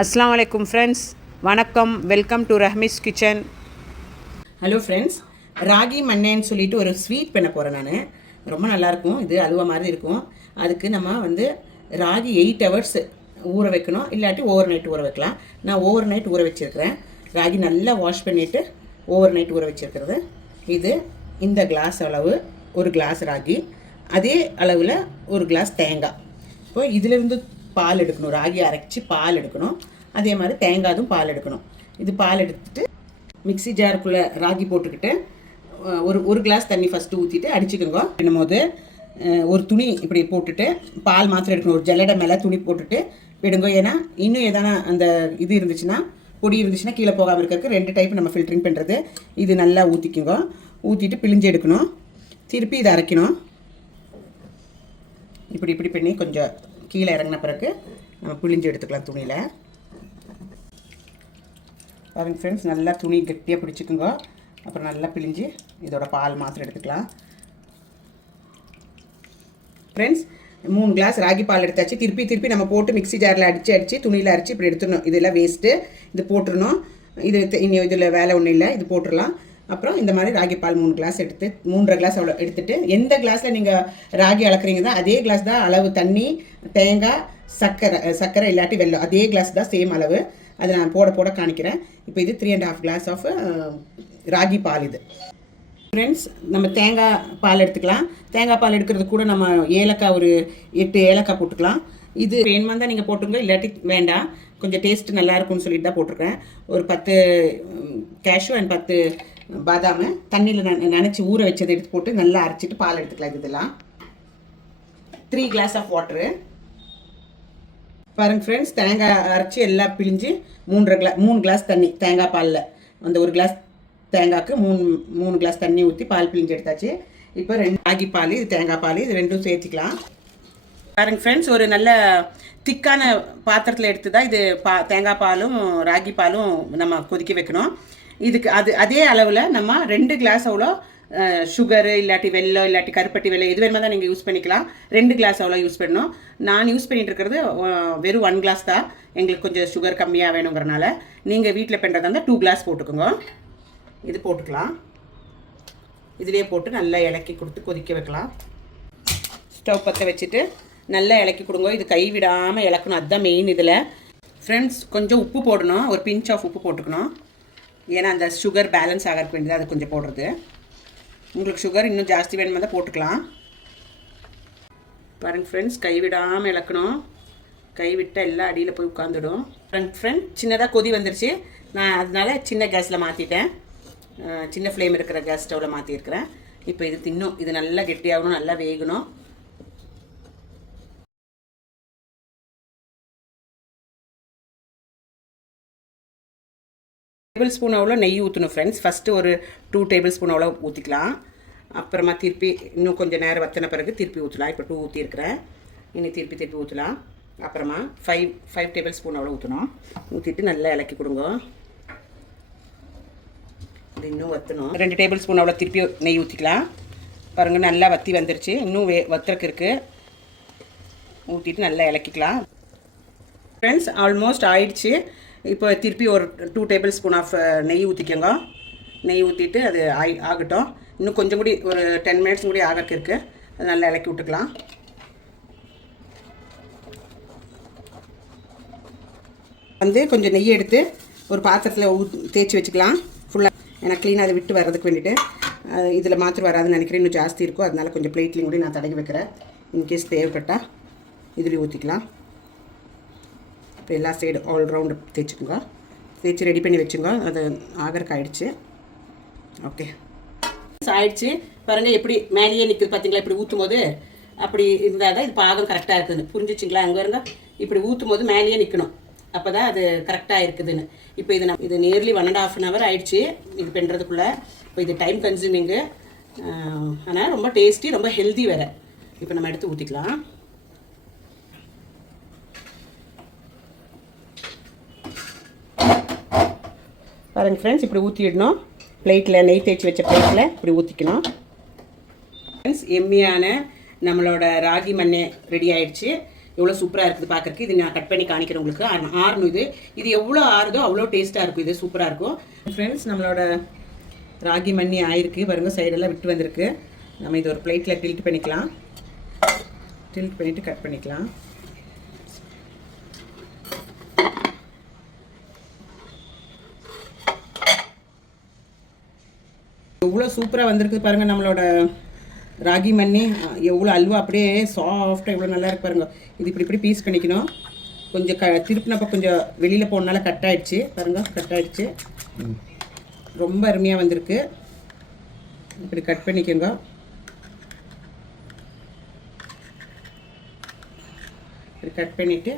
அஸ்ஸலாமு அலைக்கும் ஃப்ரெண்ட்ஸ், வணக்கம். Welcome to Rahmi's kitchen. Hello friends, ragi மண்ணேன்னு சொல்லிட்டு ஒரு ஸ்வீட் பண்ண போகிறேன் நான். ரொம்ப நல்லாயிருக்கும். இது அல்வா மாதிரி இருக்கும். அதுக்கு நம்ம ராகி 8 hours ஊற வைக்கணும், இல்லாட்டி ஓவர் நைட் ஊற வைக்கலாம். நான் ஓவர் நைட் ஊற வச்சுருக்கிறேன். ராகி நல்லா வாஷ் பண்ணிவிட்டு ஓவர் நைட் ஊற வச்சுருக்கிறது. இது இந்த கிளாஸ் அளவு ஒரு கிளாஸ் ராகி, அதே அளவில் ஒரு கிளாஸ் தேங்காய். இப்போ இதிலிருந்து பால் எடுக்கணும், ராகி அரைச்சி பால் எடுக்கணும். அதே மாதிரி தேங்காயும் பால் எடுக்கணும். இது பால் எடுத்துகிட்டு மிக்சி ஜாருக்குள்ளே ராகி போட்டுக்கிட்டு ஒரு கிளாஸ் தண்ணி ஃபஸ்ட்டு ஊற்றிட்டு அடிச்சுக்கோங்க. பண்ணும்போது ஒரு துணி இப்படி போட்டுட்டு பால் மாத்திரம் எடுக்கணும். ஒரு ஜல்லடை மேலே துணி போட்டுட்டு விடுங்க. ஏன்னா இன்னும் எதனா அந்த இது இருந்துச்சுன்னா, பொடி இருந்துச்சுன்னா கீழே போகாமல் இருக்கிறதுக்கு 2 டைப் நம்ம ஃபில்டரிங் பண்ணுறது. இது நல்லா ஊற்றிக்குங்க. ஊற்றிட்டு பிழிஞ்சு எடுக்கணும். திருப்பி இதை அரைக்கணும். இப்படி பண்ணி கொஞ்சம் கீழே இறங்கின பிறகு நம்ம பிழிஞ்சு எடுத்துக்கலாம் துணியில். பாருங்க ஃப்ரெண்ட்ஸ், நல்லா துணி கட்டியாக பிடிச்சிக்குங்க. அப்புறம் நல்லா பிழிஞ்சு இதோட பால் மாத்திரம் எடுத்துக்கலாம். ஃப்ரெண்ட்ஸ், 3 கிளாஸ் ராகி பால் எடுத்தாச்சு. திருப்பி நம்ம போட்டு மிக்சி ஜாரில் அடித்து துணியில் அரைச்சி இப்படி எடுத்துடணும். இதெல்லாம் வேஸ்ட்டு. இது போட்டுடணும். இது இன்னும் இதில் வேலை ஒன்றும் இல்லை, இது போட்டுடலாம். அப்புறம் இந்த மாதிரி ராகி பால் 3 கிளாஸ் எடுத்து 3.5 கிளாஸ் அவ்வளோ எடுத்துகிட்டு, எந்த கிளாஸில் நீங்கள் ராகி அளக்குறீங்க தான் அதே கிளாஸ் தான் அளவு. தண்ணி, தேங்காய், சர்க்கரை இல்லாட்டி வெல்லம் அதே கிளாஸ் தான், சேம் அளவு. அதை நான் போட காணிக்கிறேன். இப்போ இது 3.5 கிளாஸ் ஆஃப் ராகி பால். இது ஃப்ரெண்ட்ஸ், நம்ம தேங்காய் பால் எடுத்துக்கலாம். தேங்காய் பால் எடுக்கிறது கூட நம்ம ஏலக்காய் ஒரு 8 ஏலக்காய் போட்டுக்கலாம். இது வேணுமா தான் நீங்கள் போட்டுங்க, இல்லாட்டி வேண்டாம். கொஞ்சம் டேஸ்ட்டு நல்லாயிருக்கும்னு சொல்லிட்டு தான் போட்டிருக்கேன். ஒரு 10 கேஷ்யூ அண்ட் 10 பாதாம் தண்ணியில் நினச்சி ஊற வச்சதை எடுத்து போட்டு நல்லா அரைச்சிட்டு பால் எடுத்துக்கலாம். இதெல்லாம் 3 கிளாஸ் ஆஃப் வாட்ரு. பாருங்கள் ஃப்ரெண்ட்ஸ், தேங்காய் அரைச்சி எல்லாம் பிழிஞ்சு 3 கிளாஸ் தண்ணி தேங்காய் பாலில், அந்த ஒரு கிளாஸ் தேங்காய்க்கு 3 கிளாஸ் தண்ணி ஊற்றி பால் பிழிஞ்சு எடுத்தாச்சு. இப்போ 2 ராகி பால், இது தேங்காய் பால், இது ரெண்டும் சேர்த்திக்கலாம். பாருங்கள் ஃப்ரெண்ட்ஸ், ஒரு நல்ல திக்கான பாத்திரத்தில் எடுத்து தான் இது தேங்காய் பாலும் ராகி பாலும் நம்ம கொதிக்க வைக்கணும். இதுக்கு அதே அளவில் நம்ம 2 கிளாஸ் அவ்வளோ சுகரு இல்லாட்டி வெல்லம் இல்லாட்டி கருப்பட்டி வெல்லம் எது வேணுமா தான் நீங்கள் யூஸ் பண்ணிக்கலாம். 2 கிளாஸ் அவ்வளோ யூஸ் பண்ணணும். நான் யூஸ் பண்ணிகிட்டு இருக்கிறது வெறும் 1 கிளாஸ் தான். எங்களுக்கு கொஞ்சம் சுகர் கம்மியாக வேணுங்கிறனால நீங்கள் வீட்டில் பண்ணுறதா இருந்தால் 2 கிளாஸ் போட்டுக்கோங்க. இது போட்டுக்கலாம். இதிலே போட்டு நல்லா இலக்கி கொடுத்து கொதிக்க வைக்கலாம். ஸ்டவ் பற்ற வச்சுட்டு நல்லா இலக்கி கொடுங்க. இது கை விடாமல் இலக்கணும், அதுதான் மெயின். இதில் ஃப்ரெண்ட்ஸ் கொஞ்சம் உப்பு போடணும், ஒரு பிஞ்ச் ஆஃப் உப்பு போட்டுக்கணும். ஏன்னா அந்த சுகர் பேலன்ஸ் ஆகிறதுக்கு வேண்டியது, அது கொஞ்சம் போடுறது. உங்களுக்கு சுகர் இன்னும் ஜாஸ்தி வேணுமா தான் போட்டுக்கலாம். பாருங்கள் ஃப்ரெண்ட்ஸ், கை விடாமல் இலக்கணும். கை விட்டால் எல்லாம் அடியில் போய் உட்காந்துடும். ஃப்ரெண்ட் சின்னதாக கொதி வந்துருச்சு. நான் அதனால சின்ன கேஸில் மாற்றிட்டேன். சின்ன ஃப்ளேம் இருக்கிற கேஸ் ஸ்டவ்வில் மாற்றிருக்கிறேன். இப்போ இது நல்லா கெட்டியாகணும், நல்லா வேகணும். டேபிள் ஸ்பூன் அவ்வளோ நெய் ஊற்றணும் ஃப்ரெண்ட்ஸ். ஃபஸ்ட்டு ஒரு 2 டேபிள் ஸ்பூன் அவ்வளோ ஊற்றிக்கலாம். அப்புறமா திருப்பி இன்னும் கொஞ்சம் நேரம் வற்றின பிறகு திருப்பி ஊற்றலாம். இப்போ 2 ஊற்றிருக்கிறேன். இனி திருப்பி ஊற்றலாம். அப்புறமா 5 டேபிள் ஸ்பூன் அவ்வளோ ஊற்றணும். ஊற்றிட்டு நல்லா இலக்கி கொடுங்க. இது இன்னும் வற்றணும். 2 டேபிள் ஸ்பூன் அவ்வளோ திருப்பி நெய் ஊற்றிக்கலாம். பாருங்கள், நல்லா வற்றி வந்துருச்சு. இன்னும் வத்துறக்கு இருக்குது. ஊற்றிட்டு நல்லா இலக்கிக்கலாம். ஃப்ரெண்ட்ஸ், ஆல்மோஸ்ட் ஆயிடுச்சு. இப்போ திருப்பி ஒரு 2 டேபிள் ஸ்பூன் ஆஃப் நெய் ஊற்றிக்கோங்க. நெய் ஊற்றிட்டு அது ஆகட்டும். இன்னும் கொஞ்சம் கூடி ஒரு 10 மினிட்ஸ் கூடி ஆகக்கு இருக்குது. அது நல்லா இலக்கி விட்டுக்கலாம். கொஞ்சம் நெய் எடுத்து ஒரு பாத்திரத்தில் தேய்ச்சி வச்சுக்கலாம் ஃபுல்லாக. ஏன்னா க்ளீனாக அதை விட்டு வர்றதுக்கு வேண்டிட்டு இதில் மாத்திரம் வராதுன்னு நினைக்கிறேன். இன்னும் ஜாஸ்தி இருக்கும். அதனால் கொஞ்சம் பிளேட்லேயும் கூட நான் தடவி வைக்கிறேன். இன்கேஸ் தேவைப்பட்டால் இதுலேயும் ஊற்றிக்கலாம். இப்போ எல்லா சைடு ஆல் ரவுண்டு தேய்ச்சிக்கோங்க. தேய்ச்சி ரெடி பண்ணி வச்சுங்க. அது ஆகறக்கு ஆகிடுச்சு. ஓகே ஆயிடுச்சு. பாருங்கள் எப்படி மேலேயே நிற்குது பார்த்தீங்களா? இப்படி ஊற்றும் போது அப்படி இருந்தால் தான் இது பாகம் கரெக்டாக இருக்குதுன்னு புரிஞ்சிச்சிங்களா? அங்கே இருங்க, இப்படி ஊற்றும் போது மேலேயே நிற்கணும். அப்போ தான் அது கரெக்டாக இருக்குதுன்னு. இப்போ இது நியர்லி 1.5 hour ஆயிடுச்சு இது பண்ணுறதுக்குள்ளே. இப்போ இது டைம் கன்சூமிங்கு, ஆனால் ரொம்ப டேஸ்டி, ரொம்ப ஹெல்தி வேறு. இப்போ நம்ம எடுத்து ஊற்றிக்கலாம். பாருங்கள் ஃப்ரெண்ட்ஸ், இப்படி ஊற்றிடணும். பிளேட்டில் நெய் தேய்ச்சி வச்ச பிளேட்டில் இப்படி ஊற்றிக்கணும். ஃப்ரெண்ட்ஸ், எம்மியான நம்மளோட ராகி மண்ணே ரெடி ஆயிடுச்சு. எவ்வளோ சூப்பராக இருக்குது பார்க்குறக்கு. இது நான் கட் பண்ணி காணிக்கிறேன் உங்களுக்கு. ஆறணும் இது எவ்வளோ ஆறுதோ அவ்வளோ டேஸ்ட்டாக இருக்கும். இது சூப்பராக இருக்கும். ஃப்ரெண்ட்ஸ், நம்மளோட ராகி மண்ணி ஆயிருக்கு பாருங்க, சைடெல்லாம் விட்டு வந்திருக்கு. நம்ம இது ஒரு பிளேட்டில் டில்ட் பண்ணிக்கலாம். டில்ட் பண்ணிவிட்டு கட் பண்ணிக்கலாம். எவ்வளோ சூப்பராக வந்திருக்கு பாருங்கள். நம்மளோட ராகி மண்ணி எவ்வளோ அல்வா அப்படியே சாஃப்டாக எவ்வளோ நல்லா இருக்கு பாருங்கள். இது இப்படி பீஸ் பண்ணிக்கணும். கொஞ்சம் திருப்பினப்போ கொஞ்சம் வெளியில் போனால கட் ஆகிடுச்சு பாருங்கள். கட் ஆகிடுச்சு. ரொம்ப அருமையாக வந்திருக்கு. இப்படி கட் பண்ணிக்கோங்க. இப்படி கட் பண்ணிவிட்டு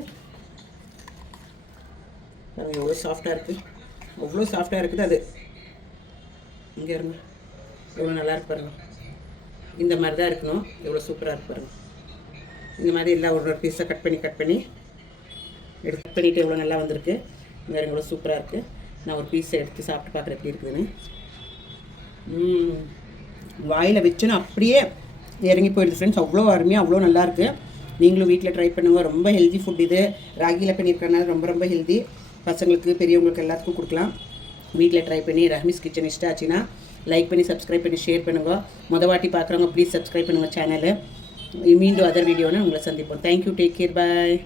பாருங்கள் எவ்வளோ சாஃப்டாக இருக்குது. அவ்வளோ சாஃப்டாக இருக்குது. அது இங்கே இருங்க, எவ்வளோ நல்லா இருக்கு பாருங்கள். இந்த மாதிரி தான் இருக்கணும். எவ்வளோ சூப்பராக இருக்கு பாருங்கள். இந்த மாதிரி எல்லாம் ஒரு பீஸாக கட் பண்ணி எடுத்து கட் பண்ணிவிட்டு எவ்வளோ நல்லா வந்திருக்கு. இங்கே எவ்வளோ சூப்பராக இருக்குது. நான் ஒரு பீஸை எடுத்து சாப்பிட்டு பார்க்குற எப்படி இருக்குதுன்னு. வாயில் வச்சோன்னா அப்படியே இறங்கி போயிடுது ஃப்ரெண்ட்ஸ். அவ்வளோ அருமையாக அவ்வளோ நல்லாயிருக்கு. நீங்களும் வீட்டில் ட்ரை பண்ணுங்கள். ரொம்ப ஹெல்தி ஃபுட் இது. ராகியில் பண்ணியிருக்கனால ரொம்ப ரொம்ப ஹெல்தி. பசங்களுக்கு பெரியவங்களுக்கு எல்லாத்துக்கும் கொடுக்கலாம். வீட்டில் ட்ரை பண்ணி ரஹ்மீஸ் கிச்சன் இஷ்டம் ஆச்சுன்னா லைக் பண்ணி சப்ஸ்கிரைப் பண்ணி ஷேர் பண்ணுங்க. வாட்டி பார்க்குறவங்க ப்ளீஸ் சப்ஸ்கிரைப் பண்ணுங்கள் சேனலு. மீண்டும் அதர் வீடியோன்னு உங்களை சந்திப்போம். தேங்க்யூ. Take care. பாய்.